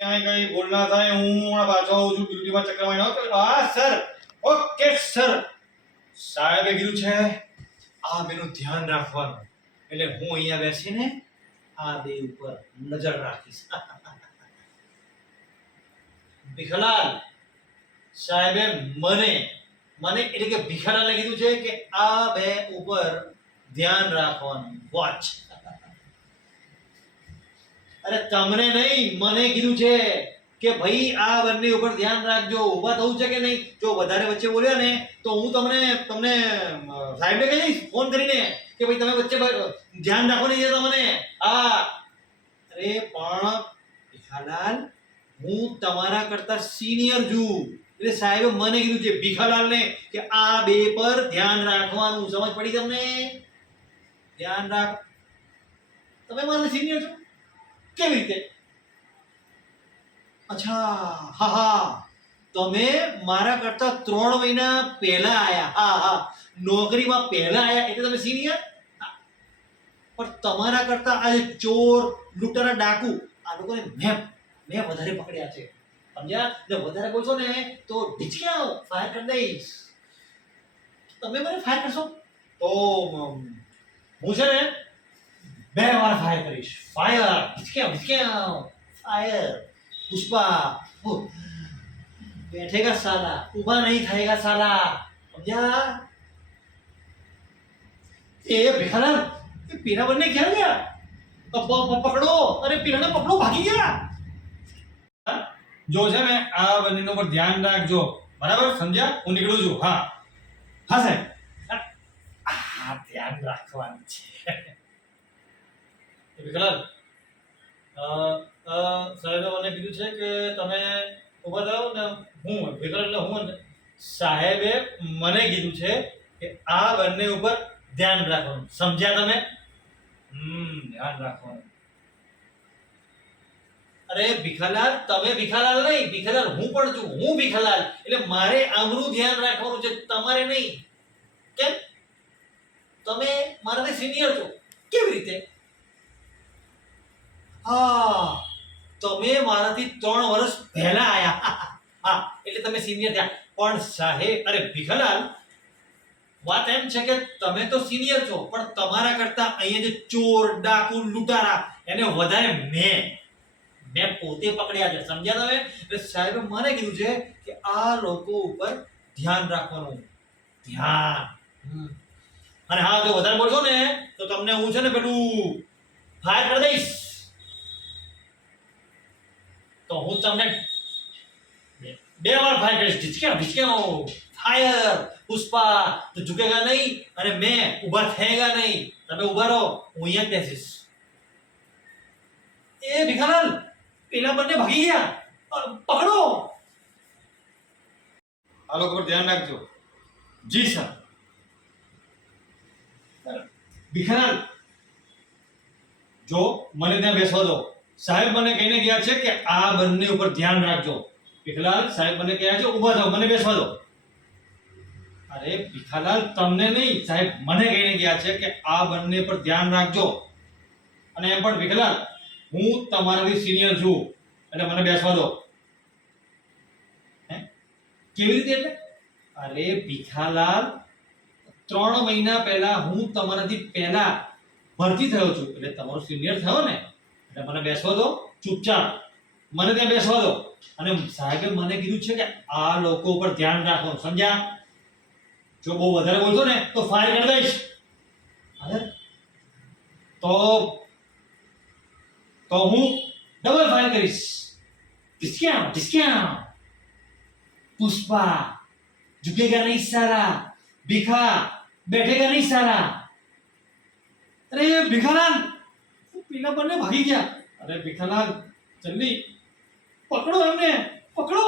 ક્યાંય કઈ ભૂલ ના થાય. હું હમણાં પાછો આવું છું ડ્યુટીમાં ચક્કર મારીને આવતો. હા સર, ઓકે સર. સાહેબે કીધું છે આ બેનું ધ્યાન રાખવાનું, એટલે હું અહીંયા બેસીને આ બે ઉપર નજર રાખીશ. ભીખલાલ સાહેબે મને મને એટલે કે ભીખાલાલે કીધું છે કે આ બે ઉપર ધ્યાન રાખવાનું. વોચ. અરે તમને નહીં, મને કીધું છે કે ભાઈ આ બંને ઉપર ધ્યાન રાખજો. ઊભા થવું છે કે નહીં? જો વધારે વચ્ચે બોલ્યા ને તો હું તમને સાહેબને કહીશ ફોન કરીને કે ભાઈ તમે વચ્ચે ધ્યાન રાખો નહીં તમને. હા, અરે પણ ભીખાલાલ, હું તમારા કરતા સિનિયર છું, એટલે સાહેબે મને કીધું છે ભીખાલાલને કે આ બે પર ધ્યાન રાખવાનું. સમજ પડી તમને? ધ્યાન રાખ. તમે મારા સિનિયર છો કેવી રીતે? અચ્છા, હા હા, તમે મારા કરતા 3 મહિના પહેલા આયા. હા હા, નોકરીમાં પહેલા આયા એટલે તમે સિનિયર. પણ તમારા કરતા આ ચોર, લૂંટારા, ડાકુ, આ લોકોને મેં વધારે પકડ્યા છે. સમજ્યા? ને વધારે બોલશો ને તો ઢીચક્યા ફાયર કરી દઈશ. તમે મને ફાયર કરશો તો હું છે ને 2 વાર ફાયર કરીશ. Fire, ઢીચક્યા fire. પુષ્પા, बैठेगा साला, ऊबा नहीं खाएगा साला. समझा? ए भिखालाल, ये पीरा बनने क्या गया? पकड़ो. अरे पीराને પકડો, ભાગી ગયા. જો છે ને આ બંનેનો પર ધ્યાન રાખજો. બરાબર? સમજ્યા? હું નીકળું છું. હા હા સાહેબ. આ ધ્યાન રાખવાનું છે. ભીખાલાલ, સાહેબે મને કીધું છે કે તમે ઉભા થાઓ ને. હું ભીખાલાલ, હું સાહેબે મને કીધું છે કે આ બંને ઉપર ધ્યાન રાખવાનું. સમજ્યા તમે? ધ્યાન રાખવાનું. અરે ભીખાલાલ, તમે ભીખાલાલ નહીં, ભીખાલાલ હું પણ છું. હું ભીખાલાલ, એટલે મારે આમનું ધ્યાન રાખવાનું છે, તમારે નહીં. કેમ? તમે મારાથી સિનિયર છો. કેવી રીતે? હા, તમે મારાથી 3 વર્ષ પહેલા આયા. હા, એટલે તમે સિનિયર થયા. પણ સાહેબ, અરે ભીખાલાલ, વાત એમ છે કે તમે તો સિનિયર છો, પણ તમારા કરતા અહીંયા જે ચોર, ડાકુ, લૂંટારા એને વધારે મેં પોતે પકડ્યા છે. સમજ્યા તમે? એટલે સાહેબે મને કીધું છે કે આ લોકો ઉપર ધ્યાન રાખવાનું. ધ્યાન. અને હા, જો વધારે બોલશો ને તો તમને હું છે ને પેલું ફાયર કરી દઈશ. તો હું તમને 2 વાર ફાયર કરીશ. ઢીચક્યા ફાયર. પુષ્પા, તો ઝુકેગા નહીં અને મેં ઊભા થયેગા નહીં. તમે ઊભા રહો, હું અહીંયા જ બેસીશ. એ ભીખાલાલ, પેલા બંને ભાગી ગયા. પકડો. આ લોકો પર ધ્યાન રાખજો. જી સર. ભીખાલાલ, જો મને ત્યાં બેસવા દો. સાહેબ મને કહીને ગયા છે કે આ બંને ઉપર ધ્યાન રાખજો. ભીખાલાલ, સાહેબ મને કહ્યા છે ઊભા થાઓ, મને બેસવા દો. અરે ભીખાલાલ, તમને નહીં, સાહેબ મને કહીને ગયા છે કે આ બંને પર ધ્યાન રાખજો. અને એમ પણ ભીખાલાલ, હું તમારાથી સિનિયર છું, એટલે મને બેસવા દો. કેવી રીતે એટલે? અરે ભીખાલાલ, 3 મહિના પહેલા હું તમારાથી પહેલા ભરતી થયો છું, એટલે તમારો સિનિયર થયો ને, એટલે મને બેસવા દો. ચૂપચાપ મને ત્યાં બેસવા દો. અને સાહેબે મને કીધું છે કે આ લોકો ઉપર ધ્યાન રાખો. સમજ્યા? જો બહુ વધારે બોલશો ને તો ફાયર કરી દઈશ. અરે તો હું ડબલ ફાયર કરીશ. ઢીચક્યા. પુષ્પા, झुकेगा नहीं साला. भीखा, बैठेगा नहीं साला. अरे भीखालाल, પેલા બંને ભાગી ગયા. અરે ભીખાલાલ, જલ્દી પકડો એમને, પકડો.